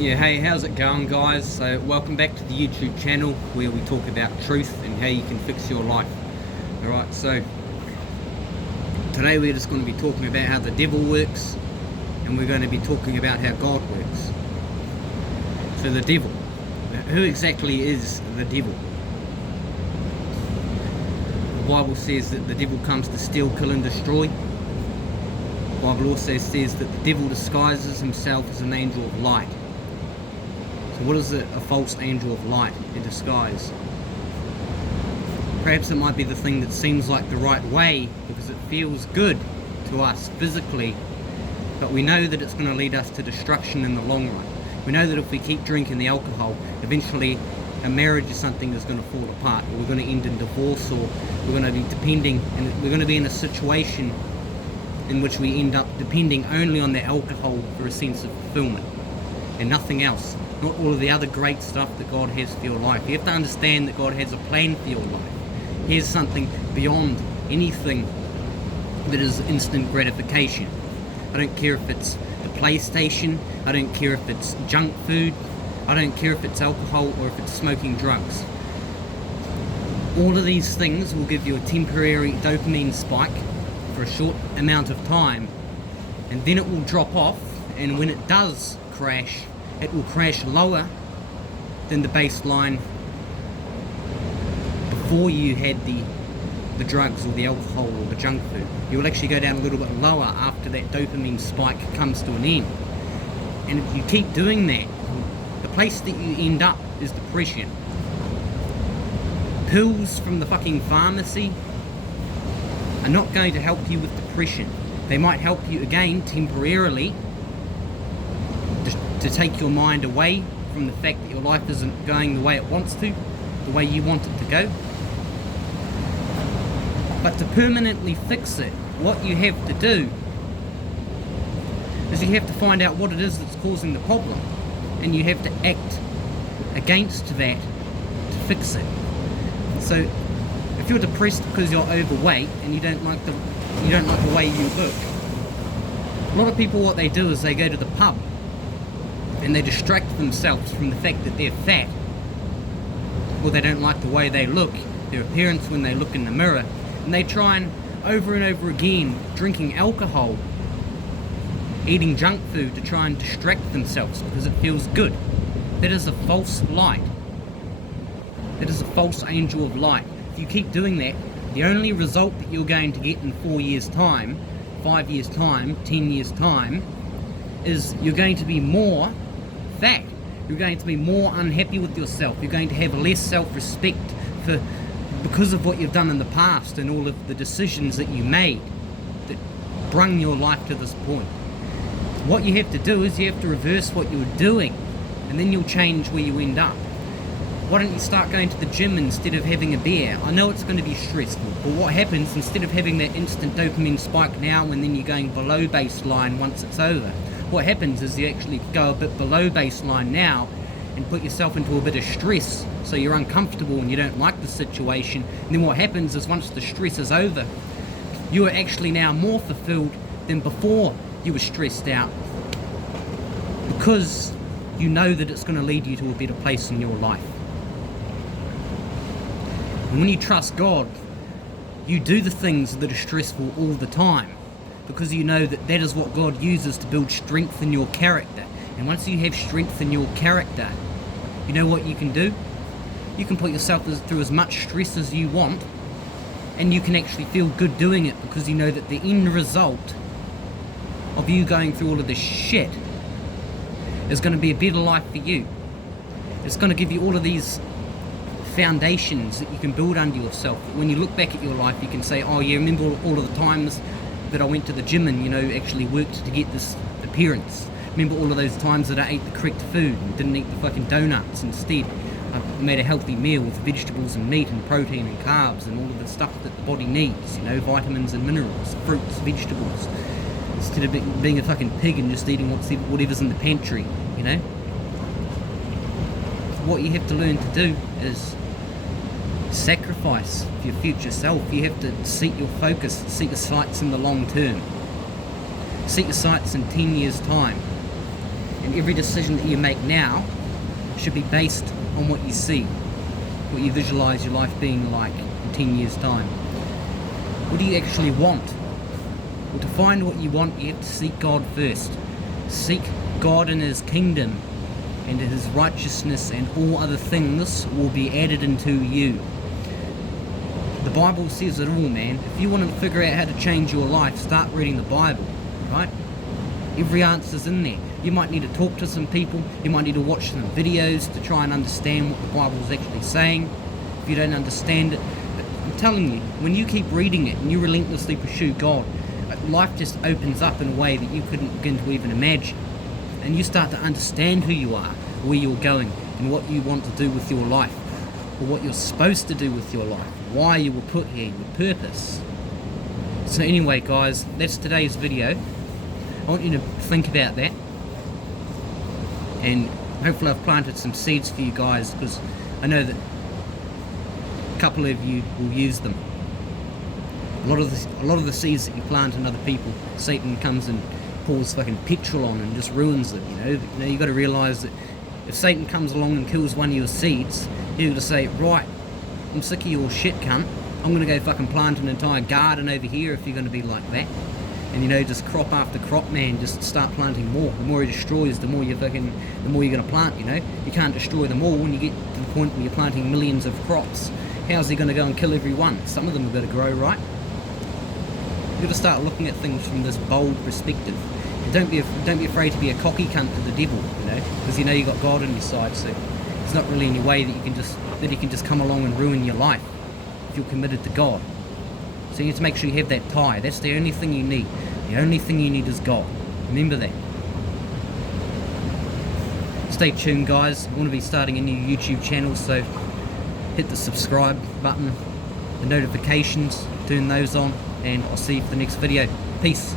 Yeah, hey, how's it going, guys? So welcome back to the YouTube channel where we talk about truth and how you can fix your life. Alright, so today we're just going to be talking about how the devil works, and we're going to be talking about how God works. So the devil, who exactly is the devil? The Bible says that the devil comes to steal, kill and destroy. The Bible also says that the devil disguises himself as an angel of light. So what is a false angel of light in disguise? Perhaps it might be the thing that seems like the right way because it feels good to us physically, but we know that it's going to lead us to destruction in the long run. We know that if we keep drinking the alcohol, eventually a marriage is something that's going to fall apart, or we're going to end in divorce, or we're going to be depending, and we're going to be in a situation in which we end up depending only on the alcohol for a sense of fulfillment and nothing else. Not all of the other great stuff that God has for your life. You have to understand that God has a plan for your life. He has something beyond anything that is instant gratification. I don't care if it's the PlayStation, I don't care if it's junk food, I don't care if it's alcohol or if it's smoking drugs. All of these things will give you a temporary dopamine spike for a short amount of time, and then it will drop off, and when it does crash, it will crash lower than the baseline before you had the drugs or the alcohol or the junk food. You will actually go down a little bit lower after that dopamine spike comes to an end. And if you keep doing that, the place that you end up is depression. Pills from the fucking pharmacy are not going to help you with depression. They might help you again temporarily to take your mind away from the fact that your life isn't going the way it wants to, the way you want it to go. But to permanently fix it, what you have to do is you have to find out what it is that's causing the problem, and you have to act against that to fix it. So if you're depressed because you're overweight and you don't like the way you look, a lot of people, what they do is they go to the pub and they distract themselves from the fact that they're fat, or they don't like the way they look, their appearance when they look in the mirror, and they try and over and over again drinking alcohol, eating junk food to try and distract themselves because it feels good. That is a false light. That is a false angel of light. If you keep doing that, the only result that you're going to get in 4 years time, 5 years time, 10 years time, is you're going to be more fat. You're going to be more unhappy with yourself. You're going to have less self-respect because of what you've done in the past and all of the decisions that you made that brung your life to this point. What you have to do is you have to reverse what you're doing, and then you'll change where you end up. Why don't you start going to the gym instead of having a beer? I know it's going to be stressful, but what happens, instead of having that instant dopamine spike now and then you're going below baseline once it's over, what happens is you actually go a bit below baseline now and put yourself into a bit of stress, so you're uncomfortable and you don't like the situation. And then what happens is once the stress is over, you are actually now more fulfilled than before you were stressed out, because you know that it's going to lead you to a better place in your life. And when you trust God, you do the things that are stressful all the time, because you know that that is what God uses to build strength in your character. And once you have strength in your character, you know what you can do? You can put yourself through as much stress as you want, and you can actually feel good doing it, because you know that the end result of you going through all of this shit is going to be a better life for you. It's going to give you all of these foundations that you can build under yourself. When you look back at your life, you can say, oh yeah, remember all of the times that I went to the gym and, actually worked to get this appearance. Remember all of those times that I ate the correct food and didn't eat the fucking donuts. Instead, I made a healthy meal with vegetables and meat and protein and carbs and all of the stuff that the body needs, vitamins and minerals, fruits, vegetables, instead of being a fucking pig and just eating whatever's in the pantry, What you have to learn to do is sacrifice for your future self. You have to set your focus, set your sights in the long term. Set your sights in 10 years time. And every decision that you make now should be based on what you see, what you visualize your life being like in 10 years time. What do you actually want? Well, to find what you want, you have to seek God first. Seek God and His kingdom and His righteousness, and all other things will be added into you. The Bible says it all, man. If you want to figure out how to change your life, start reading the Bible, right? Every answer's in there. You might need to talk to some people, you might need to watch some videos to try and understand what the Bible's actually saying, if you don't understand it. But I'm telling you, when you keep reading it and you relentlessly pursue God, life just opens up in a way that you couldn't begin to even imagine. And you start to understand who you are, where you're going, and what you want to do with your life, or what you're supposed to do with your life, why you were put here, your purpose. So anyway, guys, that's today's video. I want you to think about that, and hopefully I've planted some seeds for you guys, because I know that a couple of you will use them. A lot of the seeds that you plant in other people, Satan comes and pours fucking petrol on and just ruins it. You know, you got to realise that if Satan comes along and kills one of your seeds, you're going to say, right, I'm sick of your shit, cunt. I'm going to go fucking plant an entire garden over here if you're going to be like that. And, you know, just crop after crop, man, just start planting more. The more he destroys, the more you're going to plant, you know. You can't destroy them all when you get to the point where you're planting millions of crops. How's he going to go and kill every one? Some of them have got to grow, right? You've got to start looking at things from this bold perspective. And don't be afraid to be a cocky cunt to the devil, you know, because you know you got God on your side. So there's not really any way that he can just come along and ruin your life if you're committed to God. So you need to make sure you have that tie. That's the only thing you need. The only thing you need is God. Remember that. Stay tuned, guys. I want to be starting a new YouTube channel, so hit the subscribe button, the notifications, turn those on, and I'll see you for the next video. Peace.